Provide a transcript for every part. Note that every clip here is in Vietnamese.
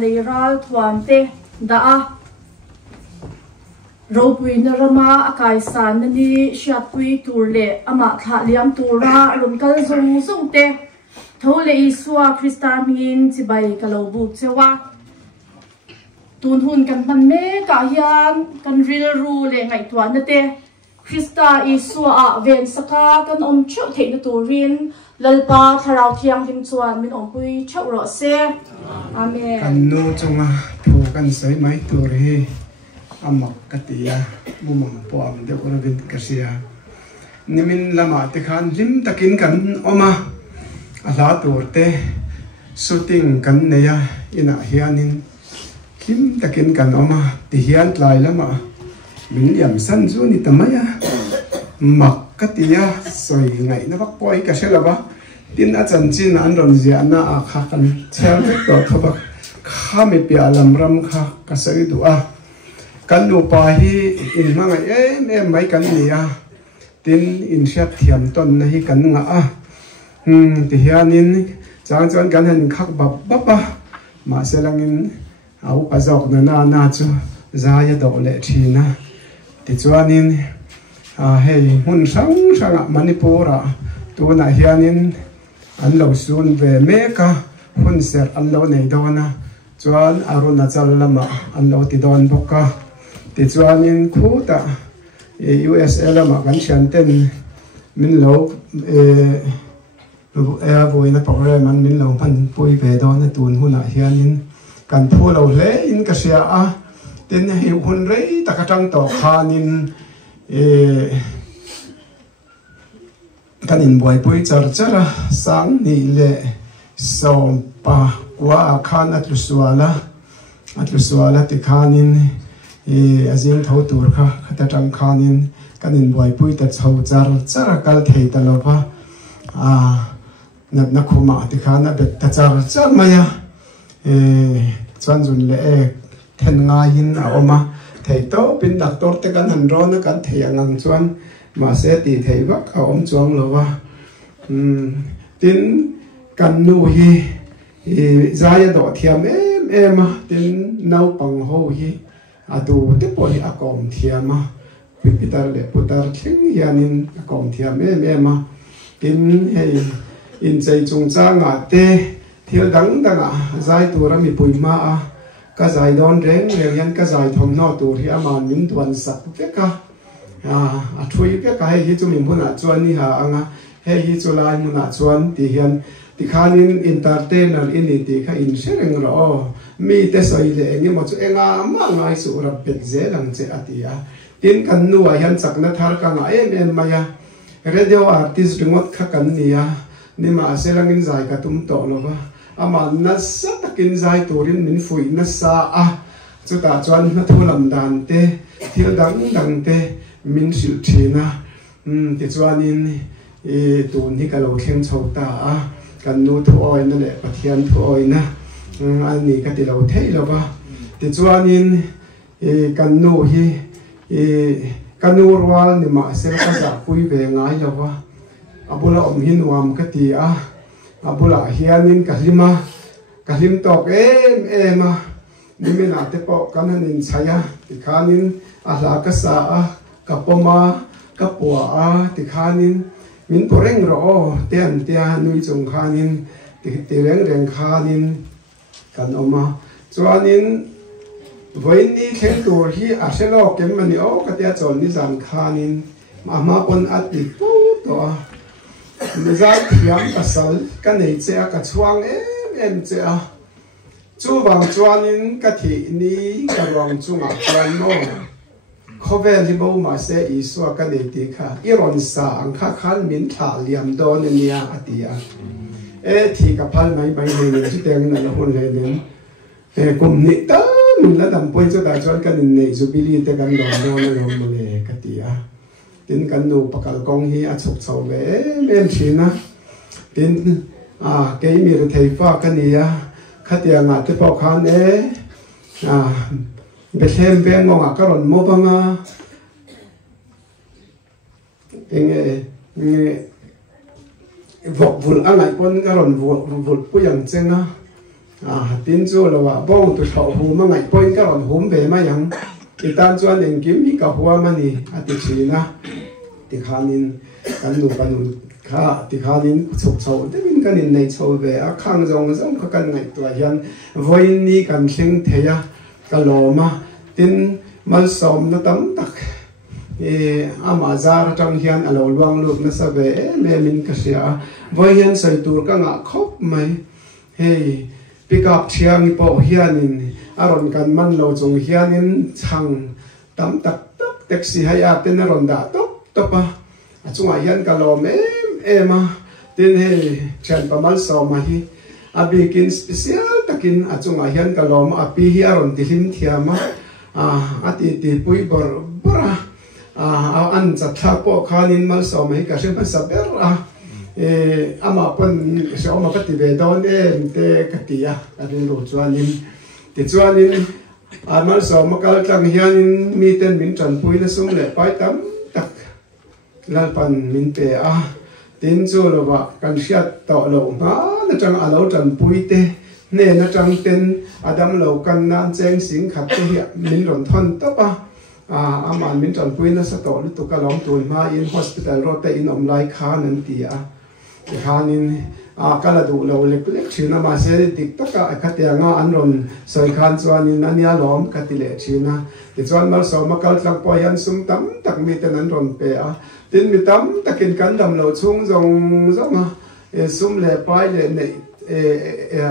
aleiral thuamte da a Ropui na rama akai san nani shatpui turle ama tha liam tura rumkal zung te thole iswa Krista mingin chibai kalobu chewa tunhun kan man me ka hian kan ril ru le ngai twa na te Krista iswa a ven saka kan om chu theina turin lalpa tharau thiang him chuan min om pui chau ro se amen kan no chunga thu kan sai mai tur hi amak katia mumam po am de oravin kasia nimin lama te khan lim takin kan oma ala turte shooting kan neya ina hianin kim takin kan oma ti hian tlai lama min yam san zu ni tamaya mak katia soi ngai na bak poi ka selaba tin a chan chin an ron zia na a kha kan chel to thobak kha me pia lam ram kha ka sai du a kan nu pa hi in manga em mai kan nia tin in shat thiam ton na hi kan nga a ti hianin chang kan han khak bap bapa ma selangin au pazok na chu zaya do le thina ti chuanin hei hun sang manipura tu na hianin an lo sun ve meka hun ser an lo nei dona chuan arunachal lama an lo ti don boka ti chuanin khuta USL lama kan chanten min lo voina program an min lo pan pui ve dona tun huna hianin kan phu lo hle in ka sia a tin hi hun rei takatang to khanin kan in boy pui chara sang ni le som pa wa khan atluswala ti khanin azing tho tur kha khata tang khanin kan in boy pui ta chho chara kal thei ta lo pa na khuma ti khana bet ta char maya chuan jun le then nga hin a oma thei to pin doctor te kan han ro na kan thei angang chuan ma se ti thei wak a om chuang lo wa tin kan nu hi zaya do thiam em tin nau pang ho hi atu te poli a kom thiama pitar le putar thing hianin a kom thiam em tin hei in chei chung changa te thil dang zai tura mi puima a ka zai don reng yan ka zai thom no tur hi aman min tuan sak te ka a thui ke ka hi chu min huna chuan ni ha anga hi chu lai muna chuan ti hian ti khanin entertainer ini ti kha in sereng ro mi te soi le ngi mo chu enga ma ngai su ra pek ze lang che atia tin kan nu a hian chakna thar ka nga em maya radio artist ringot kha kan nia ni ma selangin zai ka tum to lo ba ama na sa takin zai turin min fui na sa a chu ta chuan na thulam dan te thil dang te min sil thina ti chuanin tun hi ka lo thleng chhota a kan nu thu oi na le pathian thu oi na ani ka ti lo thei lo ba ti chuanin kan nu hi kan nu rwal ni ma sel ka za pui ve ngai lo ba abula om hin wam ka ti a abula hianin kahlim tok em nimena te po kanin chaya ti khanin ala ka sa a kapoma kapua a ti khanin min poreng ro tian nui chung khanin ti reng khanin kan oma chuanin voini theng tur hi a selo kem mani o ka tia chol ni zan khanin ma pon ati to mizai thiam pasal ka nei che ka chuang em che a chu wang chuanin ka thi ni ka wang chunga plan no khovel li bo ma se iswa ka nei ti kha iron sa ang kha khan min tha liam don nia atia thi ka phal mai nei chi teng na la hon le nen kum ni ta min la dam poi chu ta chuan ka nei zu bili te kan don no mo le ka tia tin kan nu pakal kong hi a chuk chau ve em thina tin ke mi ru thei pa ka nia khatia nga te pau khan bethem be ngonga karon mo banga enge vok vul angai pon karon vul puyang chenga tin chu lo wa bong tu thau hu ma ngai point ka ron hum ve ma yang itan chuan en kim mi ka huwa mani ati china ti khanin kan nu kha ti khanin chok chau te min kanin nei chau ve a khang jong kha kan ngai to hian voin ni kan thing theya ka loma tin mal som na tam tak ama zar tang hian alo luang luk na sa ve me min ka sia voin sai tur ka nga khop mai hei pick up thiang po hianin aron kan man lo chung hianin chang tam tak taxi haya ten ron da topa achunga hian kalom ema tin he chan pamal so ma hi abikin special takin achunga hian kalom api hi aron tilim thiama ati ti pui bor bora an chatha po khanin mal so ma hi ka sem saber ama pon so ma pati ve don te katia arin ro chuanin ti chuanin amal so ma kal tlang hianin mi ten min chan pui na sung le pai tam tak lalpan min pe tin chu lo wa kan siat to lo ma na chang alo chan pui te ne na chang ten adam lo kan nan cheng sing khat te hi min ron thon to pa aman min chan pui na sa to lu tu ka long tu ma in hospital ro te in om lai kha nan ti khanin kala du lo lek china ma se tik taka khatia nga anron soi khan chuanin ania lom katile china ti chuan mal so ma kal tlang po yan sum tam tak mi ten anron pe tin mi tam takin kan dam lo chung zong sum le pai le nei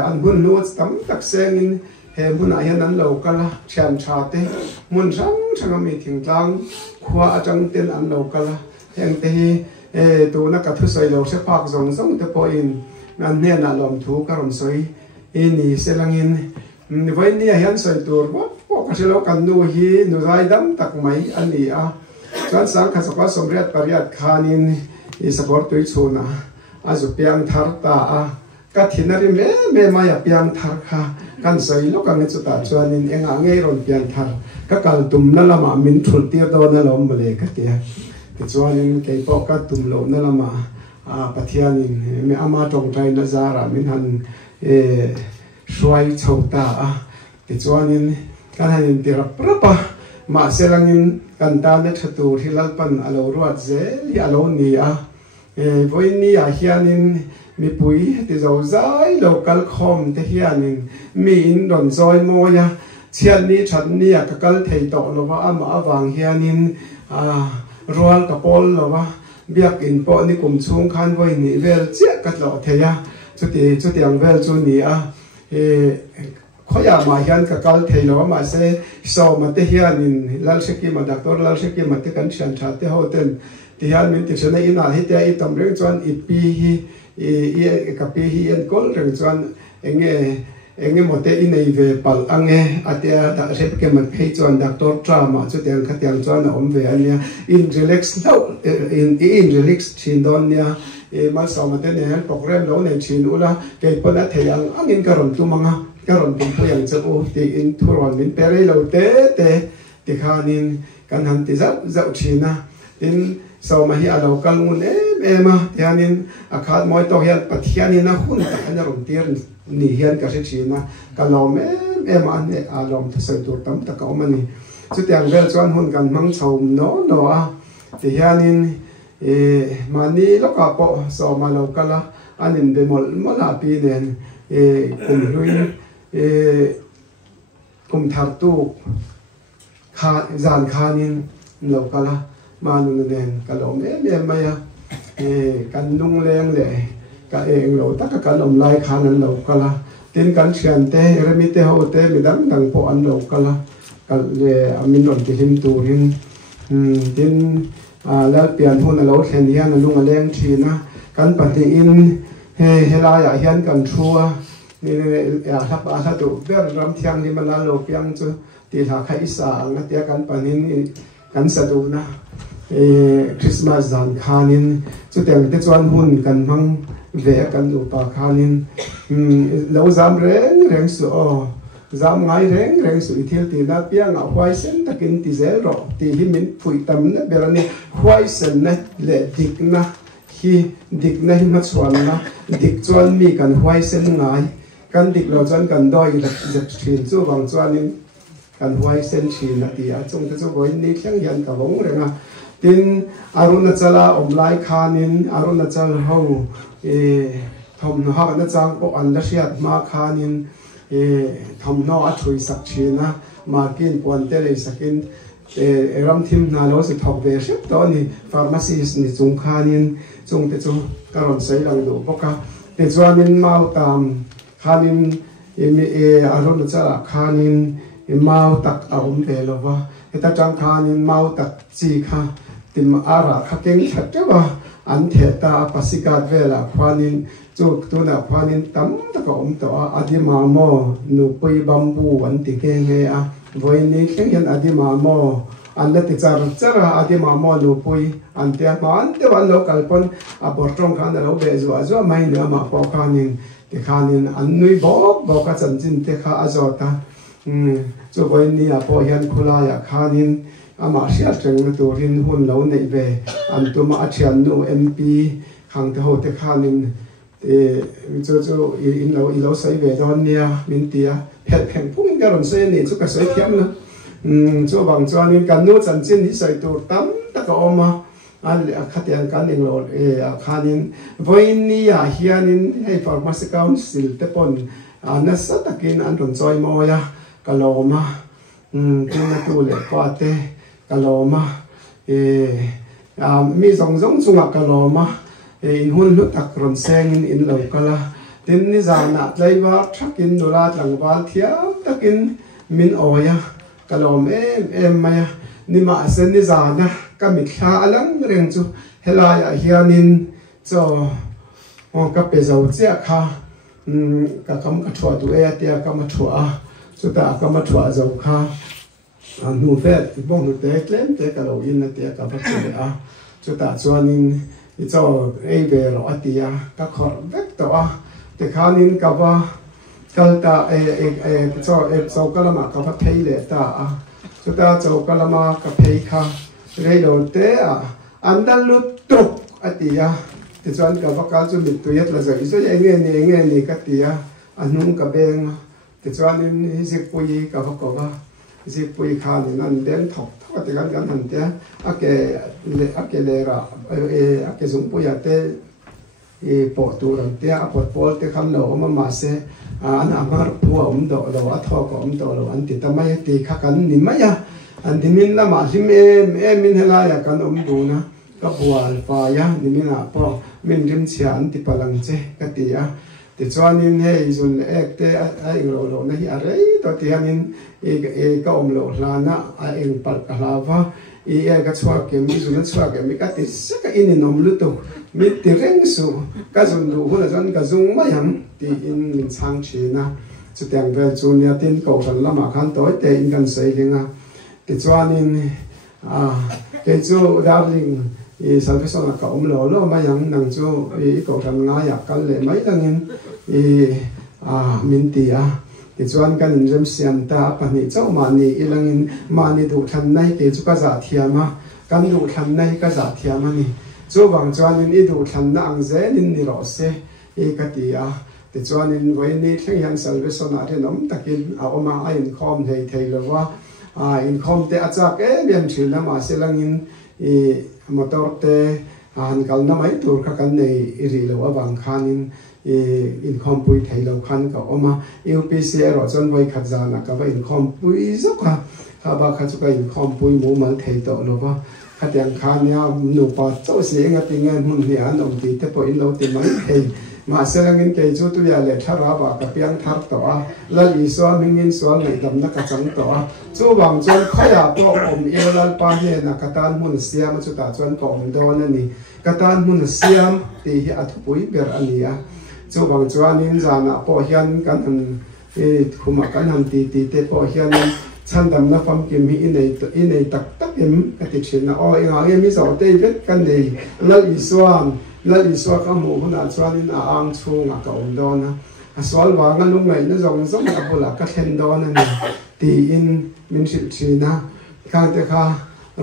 an bun lu tam tak sengin he bun a hian an lo kala chan tha te mun sang mi thing tlang khwa atang ten an lo kala heng te hi tu na ka thu soi lo se pak zong te po in nan ne na lom thu ka ron soi ini selangin voi ni hian soi tur po ka se lo kan nu hi nu rai dam tak mai ani chan sang kha sakwa somriat pariat khanin I support tu chuna azu piang thar ta ka thinari me maya piang thar kha kan soi lo kan chu ta chuanin enga ngei ron piang thar ka kal tum na lama min thul tir do na lom male ka tia chuanin ke po ka tum lo na lama pathianin me ama tong trai na zara min han shwai chauta chuanin kan hanin tira prapa ma selangin kan ta le thatu hilal pan alo ruat ze li alo ni voi ni hianin mi pui ti zo zai local khom te hianin mi in don zoi moya chian ni chan ni ka kal thei to lo wa ama awang hianin rual ka pol lo wa biak in po ni kum chung khan voi ni vel che kat lo theya chuti ang vel chu ni khoya ma hian ka kal thei lo ma se so ma te hianin lal sheki ma doctor lal sheki ma te kan chan tha te hoten ti hian min ti chena ina hi te I tom reng chuan I pi hi ka pi hi en kol reng chuan enge mo te inei ve pal ange atia da rep ke man phei chuan doctor trauma chu tiang khatiang chuan om ve ania in relax no in relax chin don nia mal so ma te ne program lo ne chin ula ke pona theyang angin karon tu manga karon pum puyang chabu ti in thuron min pere lo te ti khanin kan han ti zau china in so ma hi alo kalmun ema tianin akhat moi to hian pathianin na hun ta ana rom tir ni hian ka se china kalom ema ne alom ta sai tur tam ta ka omani chu tiang vel chuan hun kan mang chhom no ti hianin mani loka po so ma lo kala anin be mol pi nen kum hlui kum thar tu kha zan khanin lo kala manu nen kalom maya kan lung leng le ka eng lo ta ka kalom lai khanan lo kala tin kan chian te remite ho te midang dang po an lo kala kal le amin ron ti him turin tin la pian hun lo thlen hian lung leng thina kan pati in helaya hian kan thua hla tu ber ram thiang ni mala lo piang chu ti la khai sa anga tia kan panin kan saduna Christmas dan khanin chu teng te chuan hun kan mang ve kan lu pa khanin lo zam reng su zam ngai reng su ithil ti na piang a hwai sen takin ti zel ro ti himin phui tam na berani hwai sen na le dik na hi ma chuan na dik chuan mi kan hwai sen ngai kan dik lo chuan kan doi zet thin chu wang chuanin kan huai sen thin ati a chung te chu boin ni thleng hian ka vong renga tin arunachala omlai khanin arunachal ho thom no ha na chang po an la hriat ma khanin thom no a thui sak thina markin puante le sakin ram thim na lo se thok ve shep to ni pharmacist ni chung khanin chung te chu karon sei lang do boka te chuanin mau tam khanin arunachala khanin mau tak a ve lova eta chang khanin mau tak chi kha tim ara kha keng thatwa an theta pasikat vela khwanin chu tuna khwanin tam ta ka to adima mo nu pui bambu an ti ke nge a voini khen adima mo an la ti chara adima mo nu pui an te ma an te wan lo kalpon a bortong khan lo be zo mai na ma po khanin ti khanin an nui bo ka chan chin te kha azota chu voini a po hian khula ya khanin ama hriat reng turin hun lo nei ve an tuma a thian nu MP khang te ho te khanin chu in lo sai ve don nia min tia phet pheng phung ka ron se ni chu ka sai thiam na chu bang chuanin kan nu chan chin hi sai tur tam ta ka oma an khatian kan ning lo khanin voin ni a hianin hei pharmacy council te pon na sa takin an ron choi mo ya kaloma tin tu le pa te kaloma mi zong chunga kaloma in hun lu tak ron seng in lo kala tin ni zana tlaiwa thakin nula tlangwal thiam takin min oya kalom em maya ni ma sen ni zana ka mi thla alang reng chu helaya hianin cho ka pe zo chia kha ka kam ka thua tu e tia ka ma thua chu ta ka ma thua zo kha nu vet bong nu te klem te ka lo in na te ka ba te a chu ta chuanin i cho e ve ro atia ka khor vek to a te khanin ka ba kal ta cho kalama ka ba thei le ta a chu ta cho kalama ka phei kha re lo te a andal lu truk atia te chuan ka ba ka chu mit tu yat la zai so nge ni ka tia anung ka beng te chuanin hi zik pui ka ba ko ba zik pui kha ni nan den thok te kan han te ake le ra ake zum pui ate po tu ran te a pot pol te kham lo ma se an amar pu om do lo a tho ko om do lo an ti ta mai ti kha kan ni maya an ti min la ma sim min hela ya kan om du na ka bual pa ya ni min a po min rim chia an ti palang che ka ti ya ti chuanin hei zun ek te ai lo na hi a rei to ti hanin ka om lo hlana a eng pal ka hlawa ka chua ke mi zun chua ke mi ka ti se ka in nom lu to mi ti reng su ka zun du hu la zon ka zung ma yam ti in min chang china chu tiang vel chu nia tin ko kan lama khan toi te in kan sei linga ti chuanin ke chu darling salvation ka om lo ma yang nang chu ko kan nga ya kal le mai langin min ti a ti chuan kan in rem siam ta pani chau ma ni ilangin ma ni du than nai ke chu ka za thiama kan du than nai ka za thiama ni chu wang chuan in i du than na ang ze nin ni ro se ka ti a ti chuan in voi ni thleng hian salvation a renom takin a oma a in khom thei lowa in khom te achak bian thina ma se langin motor te han kal na mai tur kha kan nei ri lo awang khanin in khom pui thei lo khan ka oma UPC ro chon voi khat jana ka ba in khom pui zo kha ba kha chu ka in khom pui mu mal thei to lo ba khat yang khan ya nu pa cho se nga ti nge mun ni an om ti te po in lo ti mai thei ma se langin ke chu tu ya le thara ba ka piang thar to a la li so mingin so ngai dam na ka chang to a chu wang chon khaya to om elal pa he na katan mun siam chu ta chon ko om do na ni katan mun siam ti hi athu pui ber ania chu wang chuanin jana po hian kan han khuma kan han ti te po hian chan dam na fam kim hi inei tak im ka ti chin na o inga nge mi zo te vet kan nei la li swa ka mu huna chuanin a ang chunga ka om do na a swal wa nga lung ngai na zong a bula ka thlen do na ni ti in min sil china ka te kha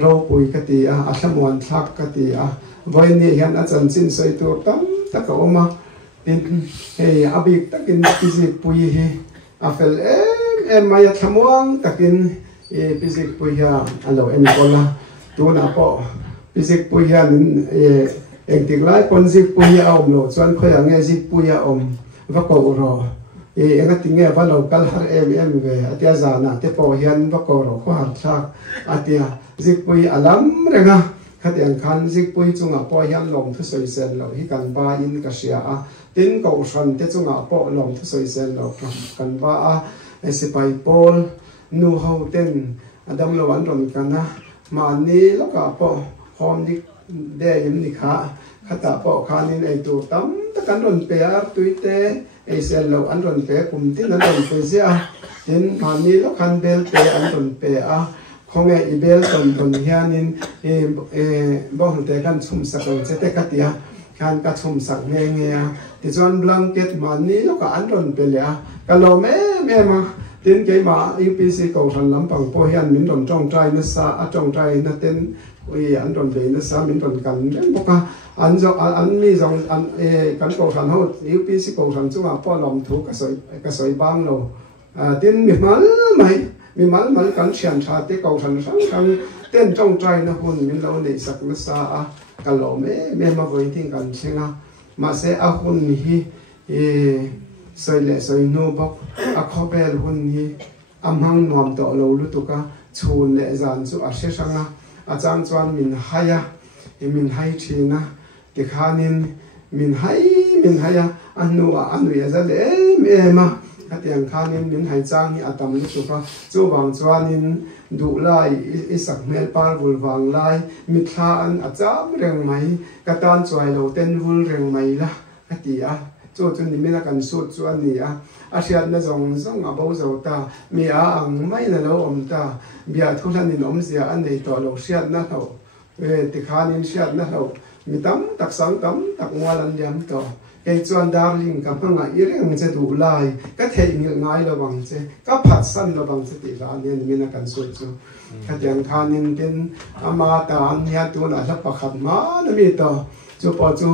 ro pui ka ti a hlamon thak ka ti a voi ni hian a chan chin sei tur tam ta ka oma tin abik takin pizik pui hi afel maya thamuang takin pizik pui ha alo enikola tuna po pizik pui ha min engtik lai ponzik pui ha om lo chuan khoya nge zik pui ha om vako ro engati nge va local har ve atia zana te po hian vako ro ko har thak atia zik pui alam renga khát yang khan zik pui chunga po hian lom thu soi sen lo hi kan ba in ka sia a tin ko san te chunga po lom thu soi sen lo kan ba a sipai pol nu ho ten adam lo an ron kana ma ni lo ka po hom ni de yim ni kha khata po khanin ei tu tam ta kan ron pe ar tuite ei sel lo an ron pe kum tin an ron pe sia tin ma ni lo khan bel pe an ron pe a không nghe ibel ton hianin bong te kan chum sak che te katia kan ka chum sak nghe ti chon blanket mani lo ka anron pelia ka lo me ma tin ke ma UPC ko ran lampang po hian min ron tong trai na sa a tong trai na ten ui anron ve na sa min ron kan ren boka an mi jong an kan ko ran ho UPC ko ran chunga po lom thu ka soi bang lo tin mi mai mi mal kan chian tha te ko than sang ten tong trai na hun min lo nei sak na sa a ka lo me ma voi ting kan singa ma se a hun hi soi no bok a khobel hun hi amhang nom to lo lu tu ka chun le zan chu a se sanga a chang chuan min hai thina ti khanin min haya anu ya za le me ma hatiang khanin min hai chang hi atam lu chu ka chu wang chuanin du lai isak mel par vul wang lai mi thla an acham reng mai katan chuai lo ten vul reng mai la hatia chu ni mena kan su chuan ni a hriat na zong a bo zo ta mi ang mai na lo om ta bia thulan in om zia an nei to lo hriat na lo ti khanin hriat na lo mi tam tak sang tam tak ngwalan yam to cái chuan darling ka hanga ireng che du lai ka thei ngil ngai lo bang che ka phat san lo bang che ti la nen mina kan su chu ka tiang khanin tin ama ta an ya tu na la pakhat ma na mi to chu po chu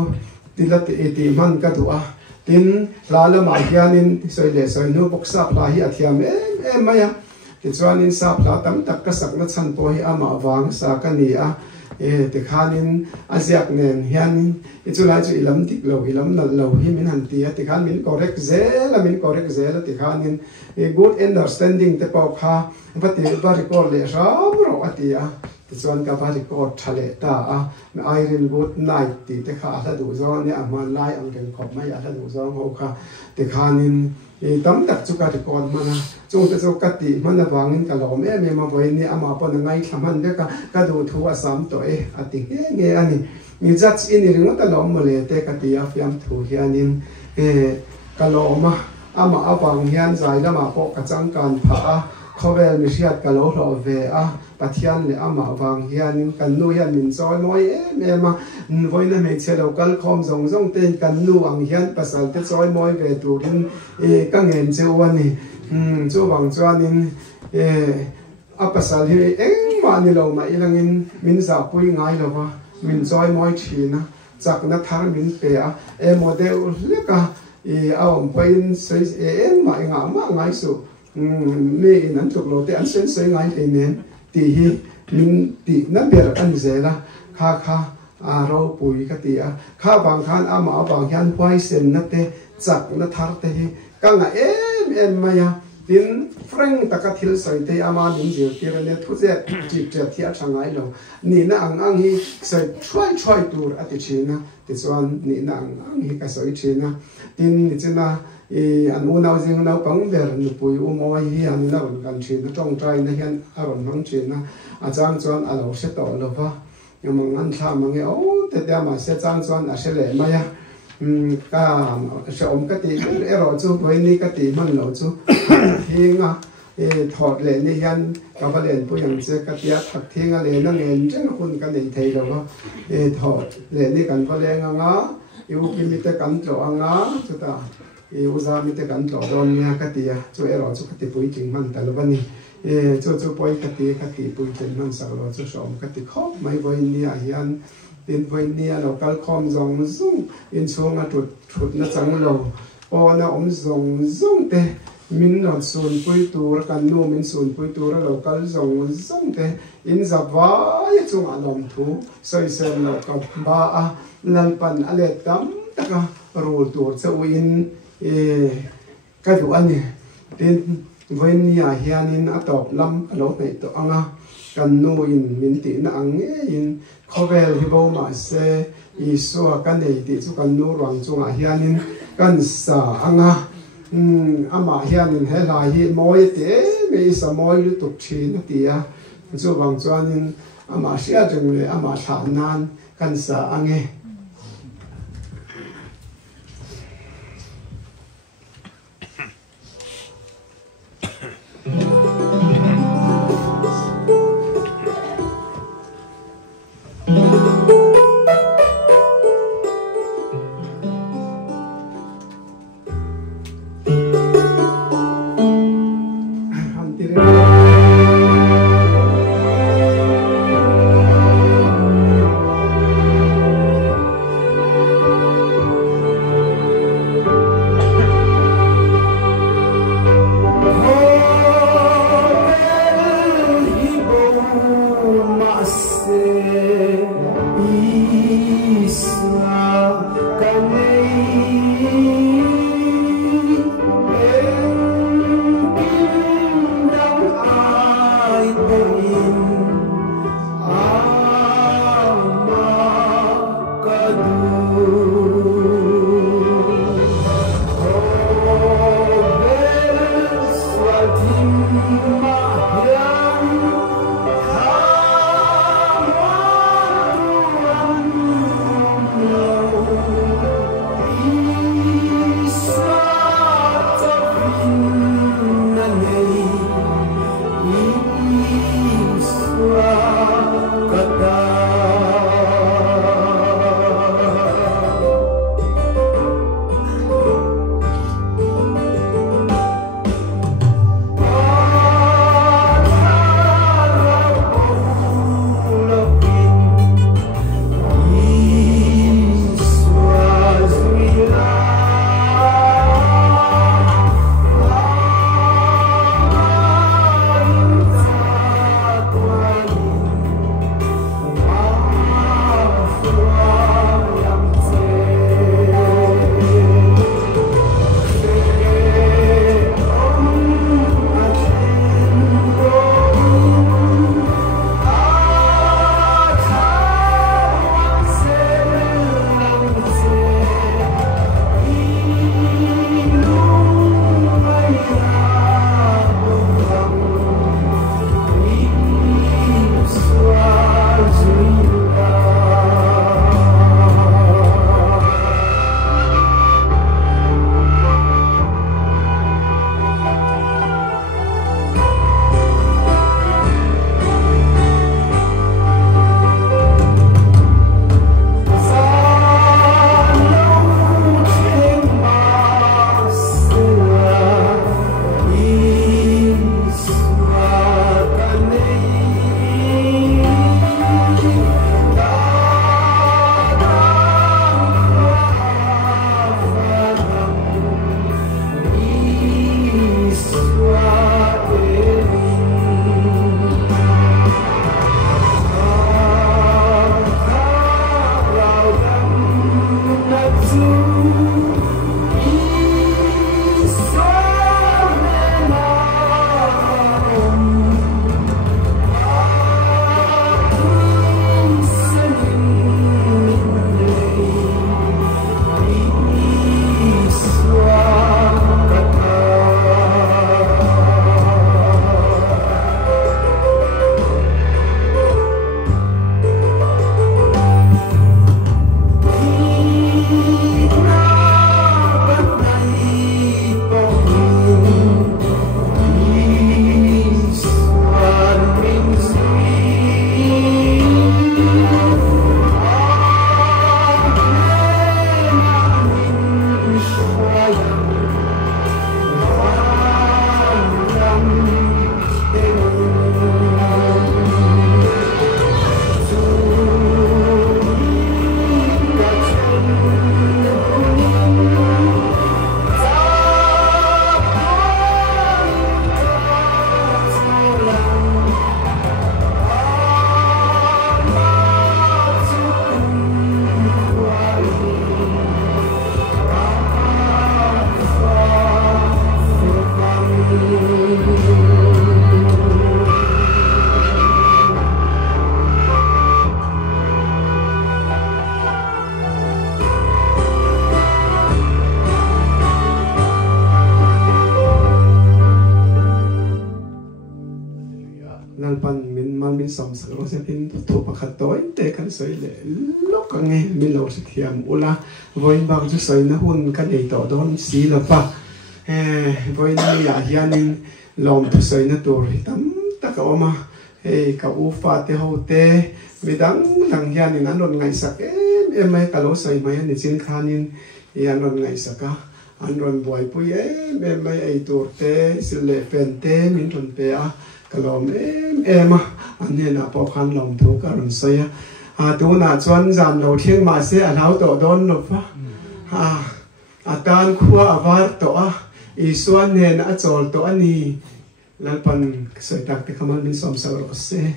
ti la ti man ka du a tin la la ma hianin soi no boksa la hi athiam ma ya ti chuanin sap la tam tak ka sak na chan po hi ama wang sa ka ni a te khanin aziak nen hianin ichulai chu ilam tik lo ilam nal lo hi min han tia ti khan min correct zela ti khanin good understanding te pau kha vati ba record le ram ro atia ti chuan ka ba record thale ta a iron good night ti te kha la du zo ne aman lai ang ken khop mai la du zo ho kha ti khanin tam tak chu ka record mana chung te chu ka ti mana wangin ka lo me ma voi ni ama pon ngai thaman de ka du thu asam to ati nge ani mi judge in ring ta lo male te ka ti a fiam thu hianin ka lo ma ama awang hian zai lama po ka chang kan pha a khovel mi hriat ka lo hlo ve a pathian le ama awang hianin kan nu hian min choi moi ma voina me che local khom zong ten kan nu ang hian pasal te choi moi ve turin ka ngen che wani chu wang chuanin a pasal hi engma ni lo ma ilangin min za pui ngai lo wa min choi moi thina chakna thar min pe a model leka awam pain sei engma ma ngai su me nan tuk lo te an sen sei ngai te nen ti hi min ti na ber an zela kha a ro pui ka ti a kha bang khan ama bang hian huai sen na te chakna thar te hi ka nga ma ya tin freng takathil sai te ama min je tirane thu je chi che thia thangai lo ni na ang hi sai try tur ati china ti chuan ni na ang hi ka soi china tin ni china an u nau jing nau pang ber nu pui u mo hi an na ron kan china tong trai na hian aron mang china a chang chuan a lo se to lo wa yamang an tha mangi o te te ma se chang chuan a se le ma ya ka se om ka ti ero chu voi ni ka ti man lo chu hinga thot le ni hian ka ba len pu yang che ka tia thak thinga le na ngen jeng kun ka nei thei lo wa thot le ni kan ba le nga yu ki mi te kan tlo anga chu ta uza mi te kan tlo don nia ka tia chu ero chu ka ti pui ting man ta lo ba ni chu poi ka ti pui ting man sa lo chu som ka ti khop mai voi ni a hian tin voi nia local khom zong zung in chunga thut na changlo o na zong zong te min non sun pui tur kan nu min sun pui tur local zong zong te in zawai chunga lom thu soi sem lo ka ba a lalpan ale tam taka rul tur chawin ka du ani tin voi nia hianin atop lam alo nei to anga kan nu in min ti na ang in khovel hi bo ma se isua kan nei ti chu kan nu rang chunga hianin kan sa anga ama hianin he lai hi moi te me sa moi lu tuk thi na tia chu wang chuanin ama sia jeng le ama tha nan kan sa ange som sa ro se tin to pa khat toy te kan soi le lok ka nge mi lo se thiam ula voi bang chu soi na hun kan ei to don si la pa voi ni ya hianin lom tu soi na tur tam ta ka oma ka u fa te ho te midang nang hianin an ron ngai sak mai ka lo soi mai ni chin khanin yan ron ngai saka an ron boy pui mai ei tur te sile pen te min ron pe a kalom em anh nên là bỏ khăn lòng thấu cả lần xây tu na chuan giảm đầu thiên mà sẽ anh háo tổ đón nộp tan khua var tổ isuan nên anh chol tổ anh ni lan pan xây tạc thì không ăn bên xóm sao rồi sẽ